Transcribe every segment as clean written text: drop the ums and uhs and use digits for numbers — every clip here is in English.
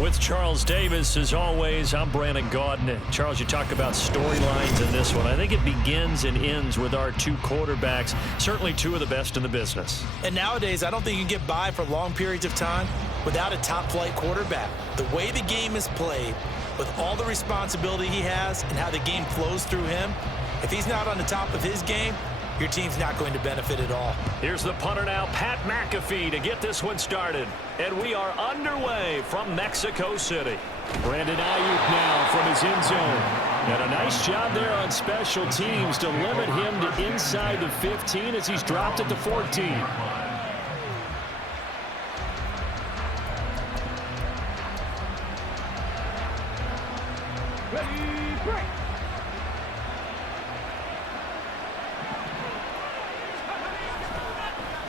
With Charles Davis, as always, I'm Brandon Gaudin. Charles, you talk about storylines in this one. I think it begins and ends with our two quarterbacks, certainly two of the best in the business. And nowadays, I don't think you can get by for long periods of time without a top-flight quarterback. The way the game is played, with all the responsibility he has and how the game flows through him, if he's not on the top of his game, your team's not going to benefit at all. Here's the punter now, Pat McAfee, to get this one started. And we are underway from Mexico City. Brandon Ayuk now from his end zone. And a nice job there on special teams to limit him to inside the 15 as he's dropped at the 14.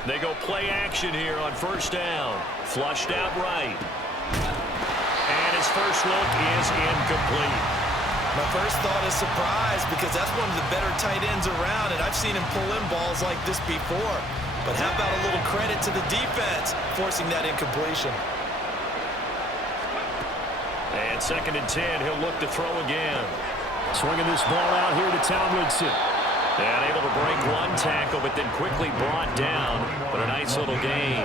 They go play action here on first down. Flushed out right. And his first look is incomplete. My first thought is surprise because that's one of the better tight ends around, and I've seen him pull in balls like this before. But how about a little credit to the defense forcing that incompletion? And 2nd and 10, he'll look to throw again. Swinging this ball out here to Tomlinson. And able to break one tackle, but then quickly brought down. But a nice little gain.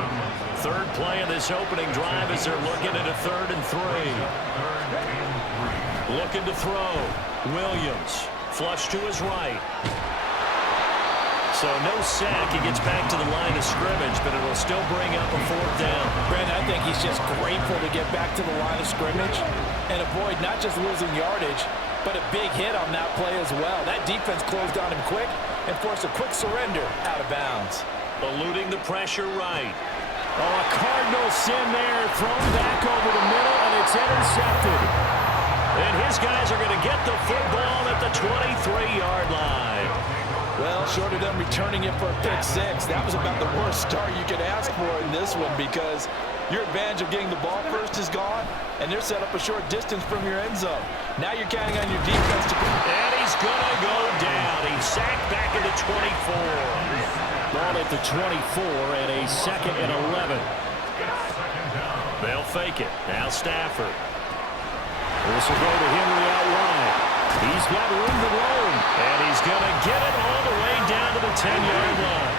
Third play of this opening drive as they're looking at a 3rd and 3. Looking to throw. Williams. Flush to his right. So no sack. He gets back to the line of scrimmage, but it'll still bring up a 4th down. Brandon, I think he's just grateful to get back to the line of scrimmage and avoid not just losing yardage, but a big hit on that play as well. That defense closed on him quick and forced a quick surrender out of bounds. Eluding the pressure right. Oh, a Cardinal sin there. Thrown back over the middle, and it's intercepted. And his guys are going to get the football at the 23-yard line. Well, short of them returning it for a pick-6, that was about the worst start you could ask for in this one because your advantage of getting the ball first is gone, and they're set up a short distance from your end zone. Now you're counting on your defense to... And he's going to go down. He's sacked back at the 24. Ball at the 24 and a 2nd and 11. They'll fake it. Now Stafford. This will go to Henry out wide. He's got room to roam. And he's going to get it all the way down to the 10-yard line.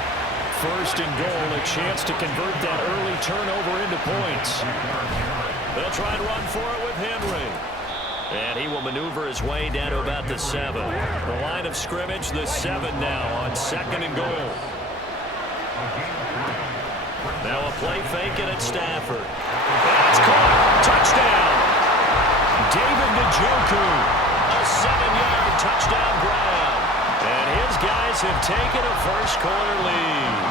1st and goal, a chance to convert that early turnover into points. They'll try and run for it with Henry. And he will maneuver his way down to about the 7. The line of scrimmage, the 7 now on 2nd and goal. Now a play fake it at Stafford. That's caught. Touchdown. David Njoku. A 7-yard touchdown grab. And his guys have taken a first-quarter lead.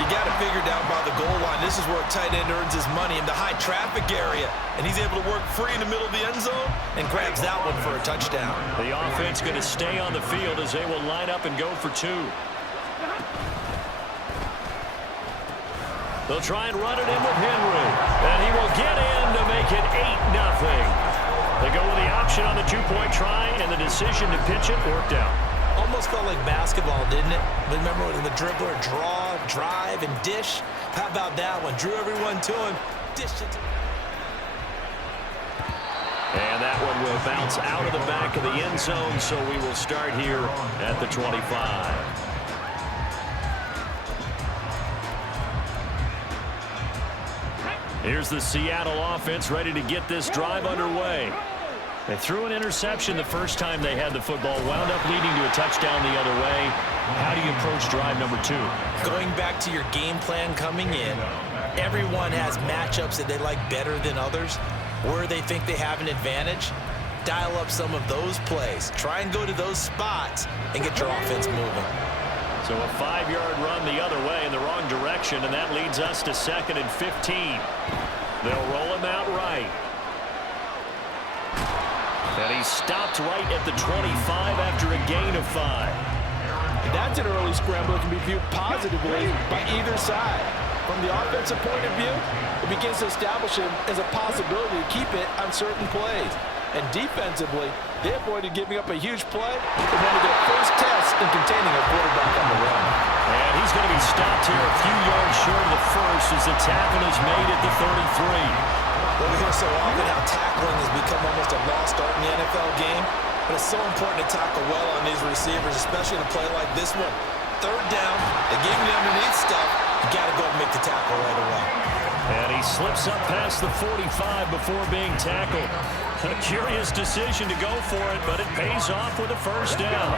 You got it figured out by the goal line. This is where a tight end earns his money in the high-traffic area. And he's able to work free in the middle of the end zone and grabs that one for a touchdown. The offense going to stay on the field as they will line up and go for 2. They'll try and run it in with Henry. And he will get in to make it 8-0. They go with the option on the 2-point try, and the decision to pitch it worked out. Almost felt like basketball, didn't it? Remember when the dribbler draw, drive, and dish? How about that one? Drew everyone to him, dished it to him. And that one will bounce out of the back of the end zone, so we will start here at the 25. Here's the Seattle offense ready to get this drive underway. They threw an interception the first time they had the football, wound up leading to a touchdown the other way. How do you approach drive number 2? Going back to your game plan coming in, everyone has matchups that they like better than others, where they think they have an advantage. Dial up some of those plays. Try and go to those spots and get your offense moving. So a 5-yard run the other way in the wrong direction, and that leads us to 2nd and 15. They'll roll him out right. And he's stopped right at the 25 after a gain of 5. That's an early scramble that can be viewed positively by either side. From the offensive point of view, it begins to establish him as a possibility to keep it on certain plays. And defensively, they avoided giving up a huge play in one of their first tests in containing a quarterback on the run. And he's going to be stopped here a few yards short of the first as the tackle is made at the 33. Well, we hear so often how tackling has become almost a lost art in the NFL game, but it's so important to tackle well on these receivers, especially in a play like this one. Third down, they gave you the underneath stuff. You got to go and make the tackle right away. And he slips up past the 45 before being tackled. A curious decision to go for it, but it pays off with a first down.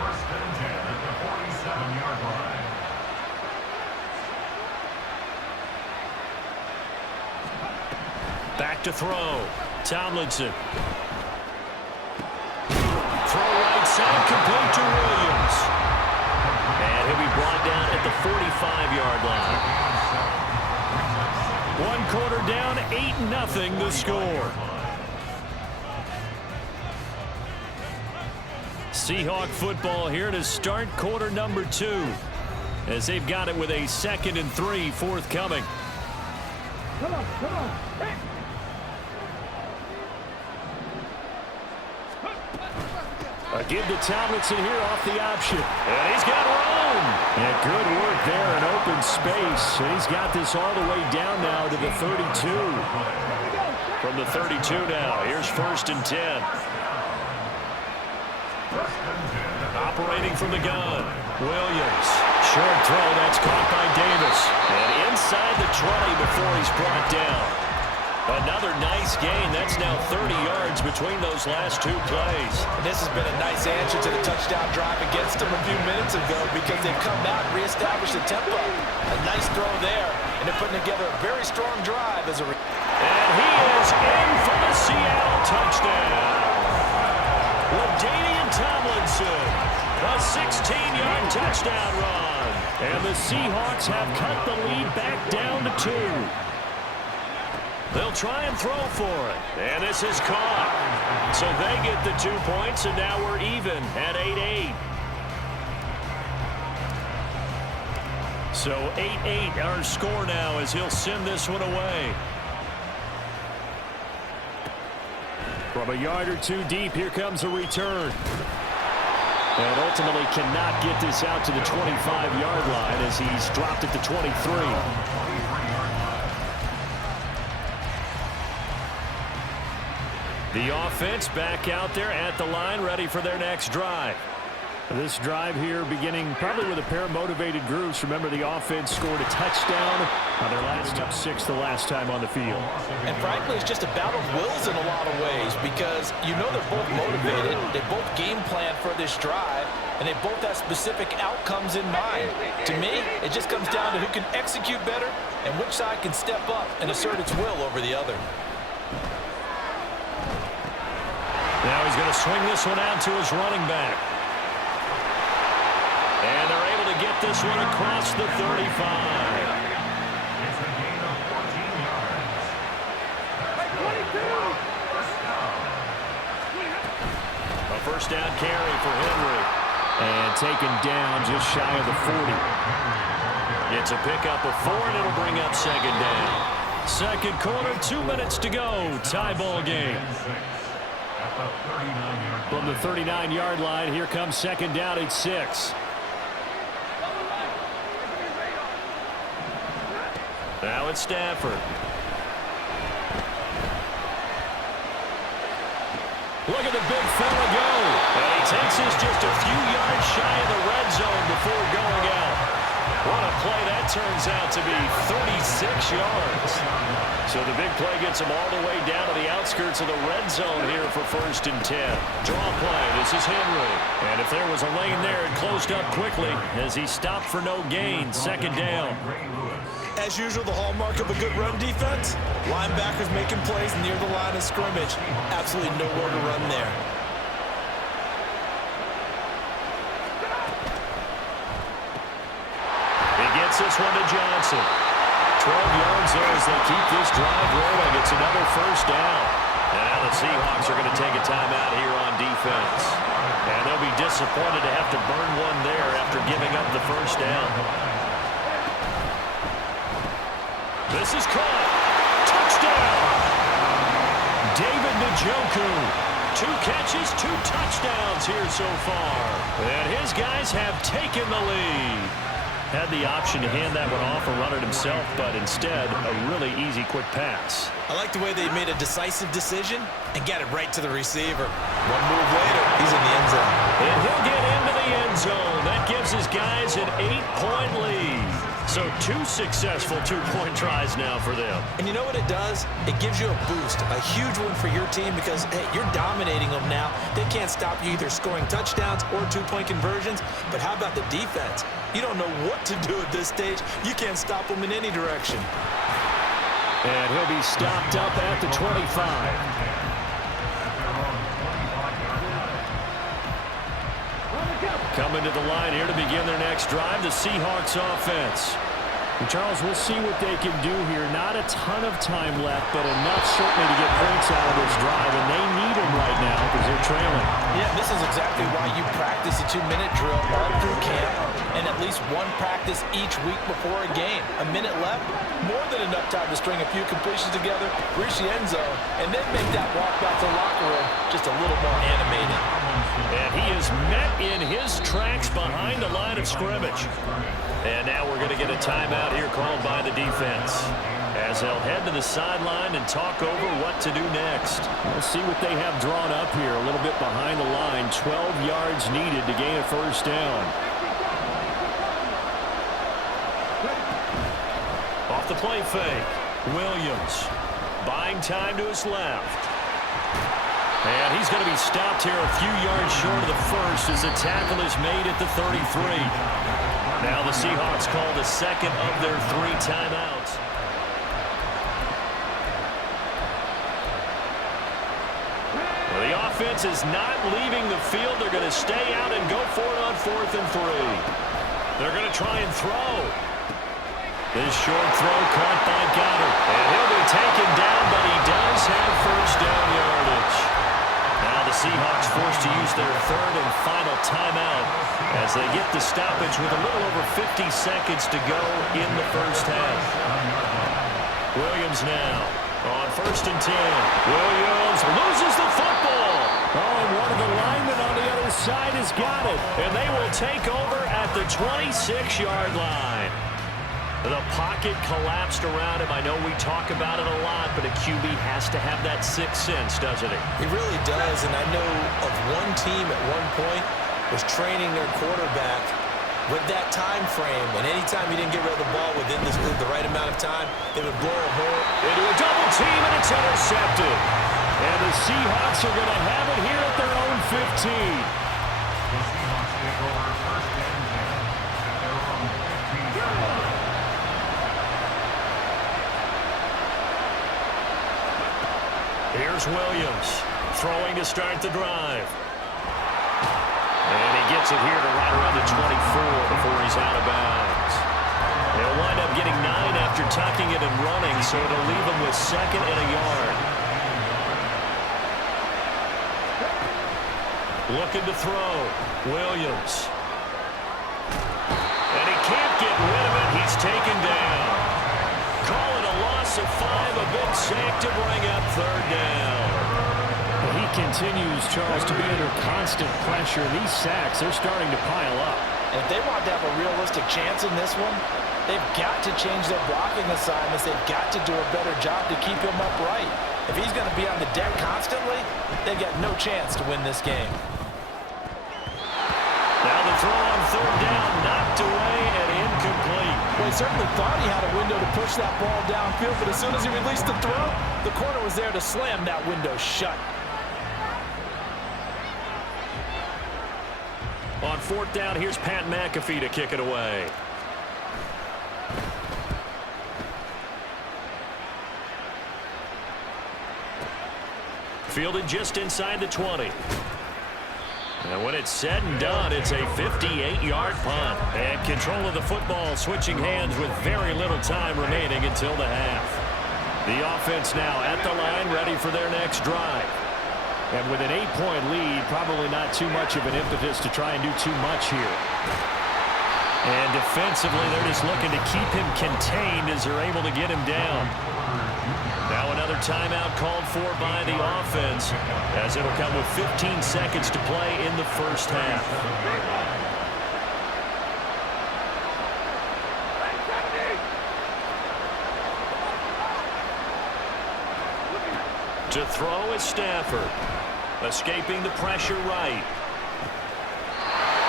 First and 10 at the 47-yard line. Back to throw. Tomlinson. Throw right side, complete to Williams. And he'll be brought down at the 45-yard line. One quarter down, 8-0 the score. Seahawk football here to start quarter number 2, as they've got it with a 2nd and 3 forthcoming. Come on. Hey. A give to Tomlinson here off the option. And he's got room. And good work there in open space. And he's got this all the way down now to the 32. From the 32 now, here's 1st and 10. Operating from the gun. Williams. Short throw, that's caught by Davis. And inside the 20 before he's brought down. Another nice gain. That's now 30 yards between those last 2 plays. And this has been a nice answer to the touchdown drive against them a few minutes ago, because they've come out and reestablished the tempo. A nice throw there, and they're putting together a very strong drive as a and he is in for the Seattle touchdown. LaDainian Tomlinson, a 16-yard touchdown run. And the Seahawks have cut the lead back down to 2. They'll try and throw for it. And this is caught. So they get the 2 points, and now we're even at 8-8. So 8-8 our score now as he'll send this one away. From a yard or 2 deep, here comes a return. And ultimately cannot get this out to the 25-yard line as he's dropped at the 23. The offense back out there at the line, ready for their next drive. This drive here beginning probably with a pair of motivated groups. Remember, the offense scored a touchdown on their last up 6 the last time on the field. And frankly, it's just a battle of wills in a lot of ways, because you know they're both motivated, they both game plan for this drive, and they both have specific outcomes in mind. To me, it just comes down to who can execute better and which side can step up and assert its will over the other. Now he's going to swing this one out to his running back. And they're able to get this one across the 35. It's a gain of 14 yards. A first down carry for Henry. And taken down just shy of the 40. It's a pickup of 4, and it'll bring up 2nd down. Second quarter, 2 minutes to go. Tie ball game. From the 39-yard line, here comes 2nd down at 6. Now it's Stafford. Look at the big fella go. And he takes us just a few yards shy of the red zone before going out. What a play that turns out to be, 36 yards. So the big play gets him all the way down to the outskirts of the red zone here for 1st and 10. Draw play, this is Henry. And if there was a lane there, it closed up quickly as he stopped for no gain. 2nd down. As usual, the hallmark of a good run defense, linebackers making plays near the line of scrimmage. Absolutely nowhere to run there. He gets this one to Johnson. 12 yards there as they keep this drive rolling. It's another first down. And now the Seahawks are going to take a timeout here on defense. And they'll be disappointed to have to burn one there after giving up the first down. This is caught. Touchdown! David Njoku. 2 catches, 2 touchdowns here so far. And his guys have taken the lead. Had the option to hand that one off or run it himself, but instead, a really easy quick pass. I like the way they made a decisive decision and got it right to the receiver. One move later, he's in the end zone. And he'll get into the end zone. That gives his guys an 8-point lead. So 2 successful 2-point tries now for them. And you know what it does? It gives you a boost, a huge one for your team because, hey, you're dominating them now. They can't stop you either scoring touchdowns or 2-point conversions. But how about the defense? You don't know what to do at this stage. You can't stop them in any direction. And he'll be stopped up at the 25. Coming to the line here to begin their next drive, the Seahawks offense. And Charles, we'll see what they can do here. Not a ton of time left, but enough certainly to get points out of this drive, and they need them right now because they're trailing. Yeah, this is exactly why you practice a 2-minute drill all through camp and at least one practice each week before a game. A minute left, more than enough time to string a few completions together, reach the end zone, and then make that walk back to the locker room just a little more animated. And he is met in his tracks behind the line of scrimmage. And now we're going to get a timeout here called by the defense, as they'll head to the sideline and talk over what to do next. We'll see what they have drawn up here, a little bit behind the line. 12 yards needed to gain a first down. Off the play fake, Williams buying time to his left. And he's going to be stopped here a few yards short of the first as the tackle is made at the 33. Now the Seahawks call the second of their 3 timeouts. Well, the offense is not leaving the field. They're going to stay out and go for it on 4th and 3. They're going to try and throw. This short throw caught by Goddard. And he'll be taken down, but he does have first down yardage. Now the Seahawks forced to use their 3rd and final timeout as they get the stoppage with a little over 50 seconds to go in the first half. Williams now on 1st and 10. Williams loses the football. Oh, and one of the linemen on the other side has got it. And they will take over at the 26-yard line. The pocket collapsed around him. I know we talk about it a lot, but a QB has to have that 6th sense, doesn't he? He really does, and I know of one team at one point was training their quarterback with that time frame, and anytime he didn't get rid of the ball within the right amount of time, they would blow a hole. Into a double team, and it's intercepted. And the Seahawks are going to have it here at their own 15. Here's Williams throwing to start the drive. And he gets it here to right around the 24 before he's out of bounds. They'll wind up getting 9 after tucking it and running, so it'll leave them with 2nd and a yard. Looking to throw. Williams. And he can't get rid of it. He's taken down. Call it a loss of 5, a big sack to bring up 3rd down. Well, he continues, Charles, to be under constant pressure. These sacks, they're starting to pile up. And if they want to have a realistic chance in this one, they've got to change their blocking assignments. They've got to do a better job to keep him upright. If he's going to be on the deck constantly, they've got no chance to win this game. Now the throw on 3rd down, knocked away and incomplete. Well, he certainly thought he had a window to push that ball downfield, but as soon as he released the throw, the corner was there to slam that window shut. On 4th down, here's Pat McAfee to kick it away. Fielded just inside the 20. And when it's said and done, it's a 58-yard punt. And control of the football switching hands with very little time remaining until the half. The offense now at the line, ready for their next drive. And with an 8-point lead, probably not too much of an impetus to try and do too much here. And defensively, they're just looking to keep him contained as they're able to get him down. Now another timeout called for by the offense, as it'll come with 15 seconds to play in the first half. To throw is Stafford. Escaping the pressure right.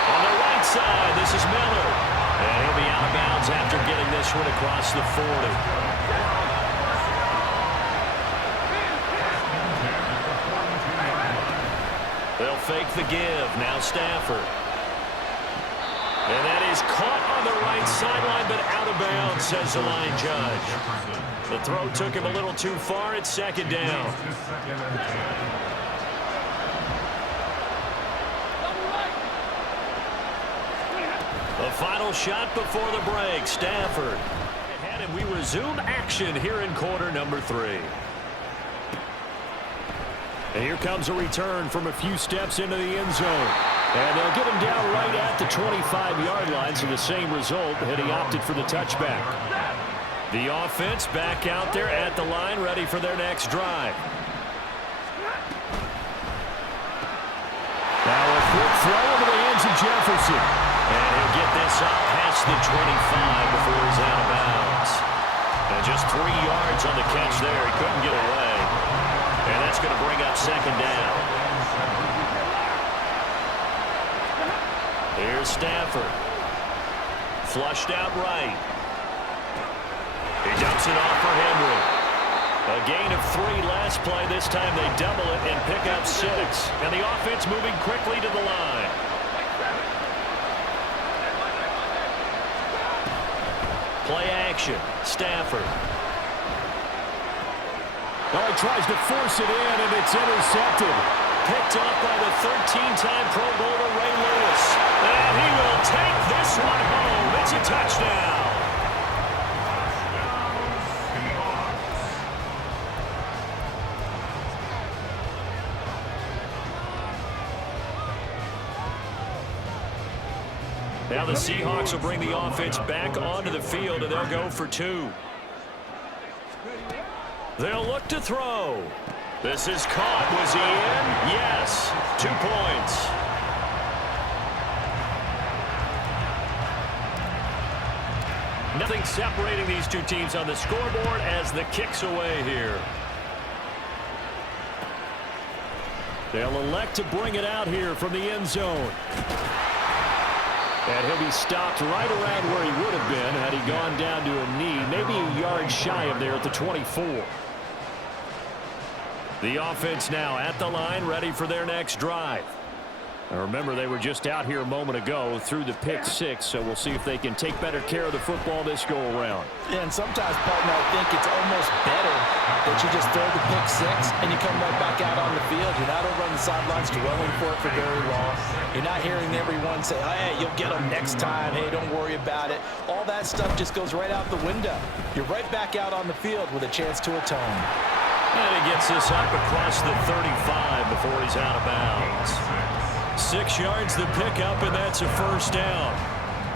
On the right side, this is Miller. And he'll be out of bounds after getting this one across the 40. They'll fake the give. Now Stafford. And that is caught on the right sideline, but out of bounds, says the line judge. The throw took him a little too far. It's second down. The final shot before the break. Stafford. And we resume action here in quarter number 3. And here comes a return from a few steps into the end zone. And they'll get him down right at the 25-yard line, so the same result had he opted for the touchback. The offense back out there at the line, ready for their next drive. Now a quick throw into the hands of Jefferson. And he'll get this up past the 25 before he's out of bounds. And just 3 yards on the catch there. He couldn't get away. And that's going to bring up second down. Here's Stafford. Flushed out right. He dumps it off for Henry. A gain of 3 last play. This time they double it and pick up 6. And the offense moving quickly to the line. Play action. Stafford. Oh, he tries to force it in, and it's intercepted. Picked off by the 13-time Pro Bowler Ray Lewis. And he will take this one home. It's a touchdown. Now the Seahawks will bring the offense back onto the field, and they'll go for 2. They'll look to throw. This is caught. Was he in? Yes. 2 points. Nothing separating these two teams on the scoreboard as the kick's away here. They'll elect to bring it out here from the end zone. And he'll be stopped right around where he would have been had he gone down to a knee, maybe a yard shy of there at the 24. The offense now at the line, ready for their next drive. Now remember, they were just out here a moment ago through the pick 6, so we'll see if they can take better care of the football this go-around. Yeah, and sometimes, partner, I think it's almost better that you just throw the pick 6 and you come right back out on the field. You're not over on the sidelines dwelling for it for very long. You're not hearing everyone say, oh, hey, you'll get them next time. Hey, don't worry about it. All that stuff just goes right out the window. You're right back out on the field with a chance to atone. And he gets this up across the 35 before he's out of bounds. 6 yards the pickup, and that's a first down.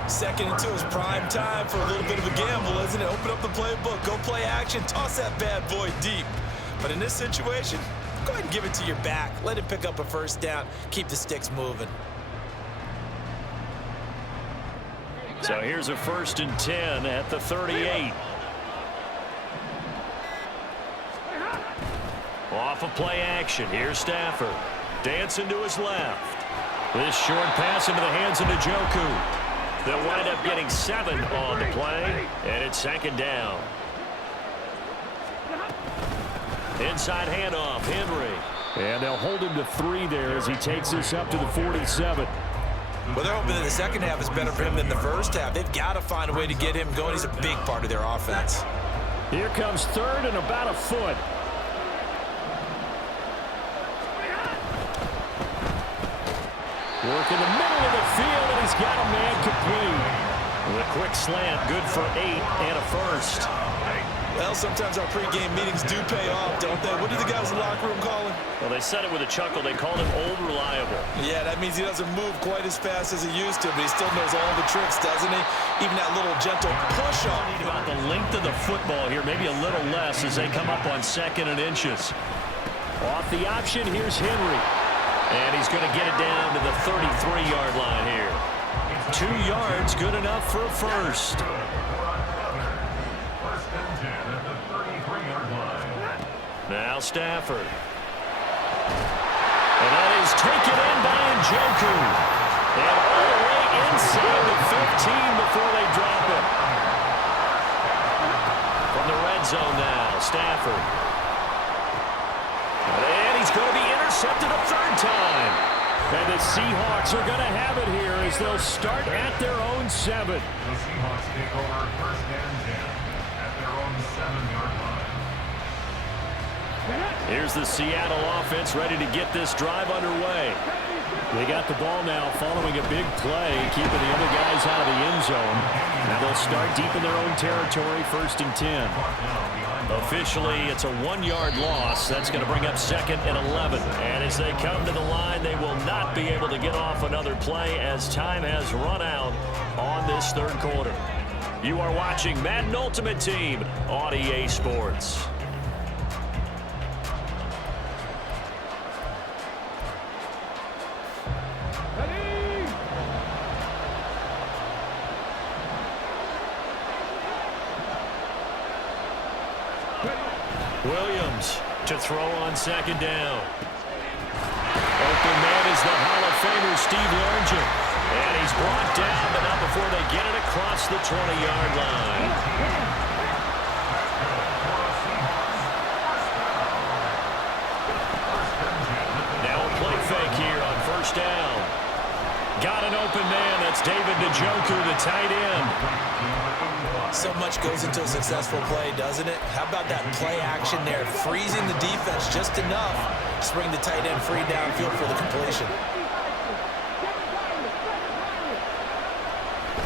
2nd and 2 is prime time for a little bit of a gamble, isn't it? Open up the playbook, go play action, toss that bad boy deep. But in this situation, go ahead and give it to your back. Let him pick up a first down. Keep the sticks moving. So here's a 1st and 10 at the 38. Off of play action. Here's Stafford. Dancing to his left. This short pass into the hands of Njoku. They'll wind up getting 7 on the play, and it's 2nd down. Inside handoff, Henry. And they'll hold him to 3 there as he takes this up to the 47. Well, they're hoping that the second half is better for him than the first half. They've got to find a way to get him going. He's a big part of their offense. Here comes 3rd and about a foot. Work in the middle of the field, and he's got a man complete. With a quick slant, good for 8 and a first. Well, sometimes our pregame meetings do pay off, don't they? What do the guys in the locker room call him? Well, they said it with a chuckle. They called him Old Reliable. Yeah, that means he doesn't move quite as fast as he used to, but he still knows all the tricks, doesn't he? Even that little gentle push-off. About the length of the football here, maybe a little less as they come up on 2nd and inches. Off the option, here's Henry. And he's going to get it down to the 33-yard line here. 2 yards, good enough for a first. 1st and 10 at the 33-yard line. Now Stafford. And that is taken in by Njoku. And all the way inside the 15 before they drop it. From the red zone now, Stafford. And he's going to be intercepted a third time. And the Seahawks are going to have it here as they'll start at their own 7. The Seahawks take over first and 10 at their own 7-yard line. Here's the Seattle offense ready to get this drive underway. They got the ball now following a big play, keeping the other guys out of the end zone. Now they'll start deep in their own territory, first and 10. Officially, it's a 1-yard loss. That's going to bring up second and 11. And as they come to the line, they will not be able to get off another play as time has run out on this third quarter. You are watching Madden Ultimate Team on EA Sports. Williams to throw on second down. Open man is the Hall of Famer Steve Largent. And he's brought down, but not before they get it across the 20-yard line. Now a play fake here on first down. Got an open man. That's David Njoku, the tight end. So much goes into a successful play, doesn't it? How about that play action there? Freezing the defense just enough to bring the tight end free downfield for the completion.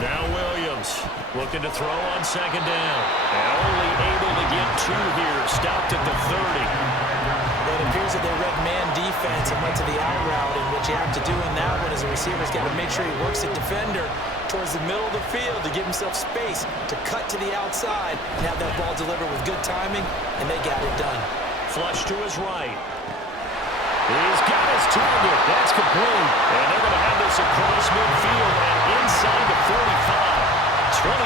Now Williams looking to throw on second down. And only able to get 2 here. Stopped at the 30. Well, it appears that they read man defense and went to the out route, and what you have to do in that one is a receiver's got to make sure he works the defender towards the middle of the field to give himself space to cut to the outside and have that ball delivered with good timing, and they got it done. Flush to his right. He's got his target. That's complete. And they're going to have this across midfield and inside the 45. 27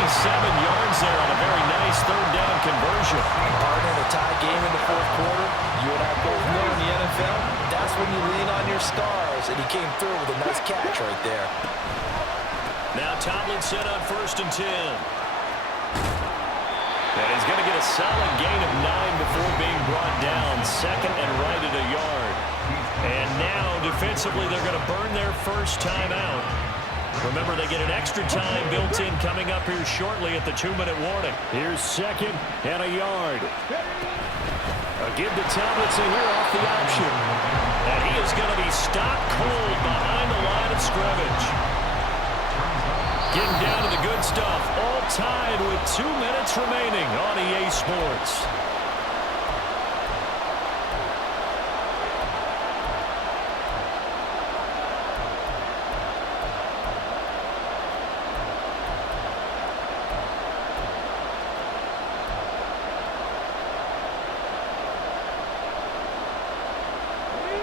yards there on a very nice third down conversion. Partner, the tie game in the fourth quarter. You and I both know in the NFL, that's when you lean on your stars, and he came through with a nice catch right there. Now Tomlinson on first and 10. And he's going to get a solid gain of 9 before being brought down. Second and right at a yard. And now defensively they're going to burn their first timeout. Remember, they get an extra time built in coming up here shortly at the 2-minute warning. Here's second and a yard. A give to Tomlinson here off the option. And he is going to be stopped cold behind the line of scrimmage. Getting down to the good stuff. All tied with 2 minutes remaining on EA Sports.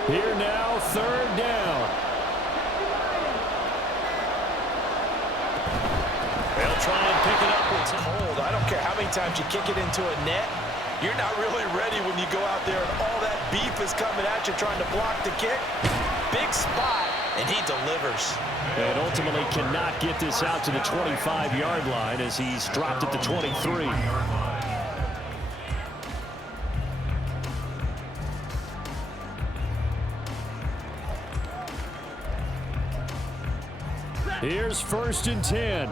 Here now, third down. They'll try and pick it up. It's Cold. I don't care how many times you kick it into a net. You're not really ready when you go out there and all that beef is coming at you trying to block the kick. Big spot, and he delivers. And ultimately cannot get this out to the 25-yard line as he's dropped at the 23. Here's first and 10.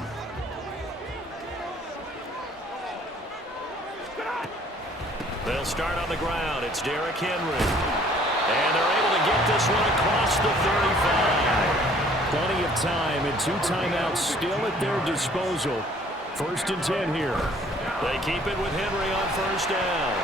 They'll start on the ground. It's Derrick Henry. And they're able to get this one across the 35. Plenty of time and 2 timeouts still at their disposal. First and 10 here. They keep it with Henry on first down.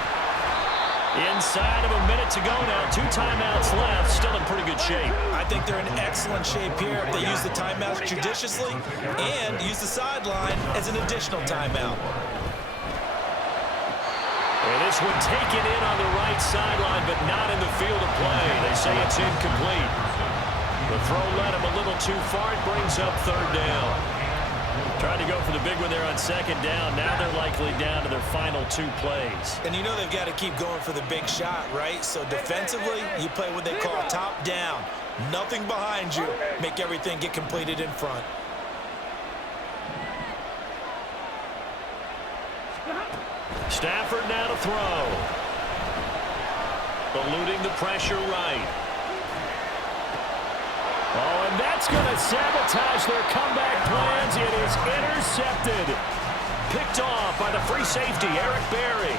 Inside of a minute to go now. 2 timeouts left. Still in pretty good shape. I think they're in excellent shape here if they use the timeouts judiciously and use the sideline as an additional timeout. And this one taken in on the right sideline, but not in the field of play. They say it's incomplete. The throw led him a little too far. It brings up third down. Trying to go for the big one there on second down. Now they're likely down to their final 2 plays. And you know they've got to keep going for the big shot, right? So defensively, you play what they call top down. Nothing behind you. Make everything get completed in front. Stafford now to throw. Eluding the pressure right. Oh, and that's going to sabotage their comeback plans. It is intercepted. Picked off by the free safety, Eric Berry.